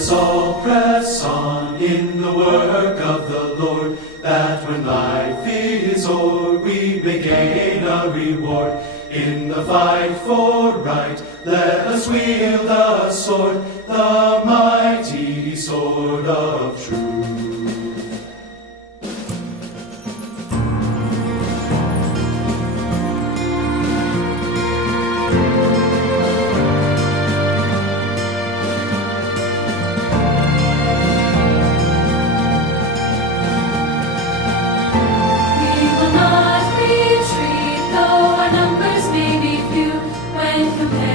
us all press on in the work of the Lord, that when life is o'er, we may gain a reward. In the fight for right, let us wield the sword, the mighty sword of truth. We will not retreat, though our numbers may be few, when compared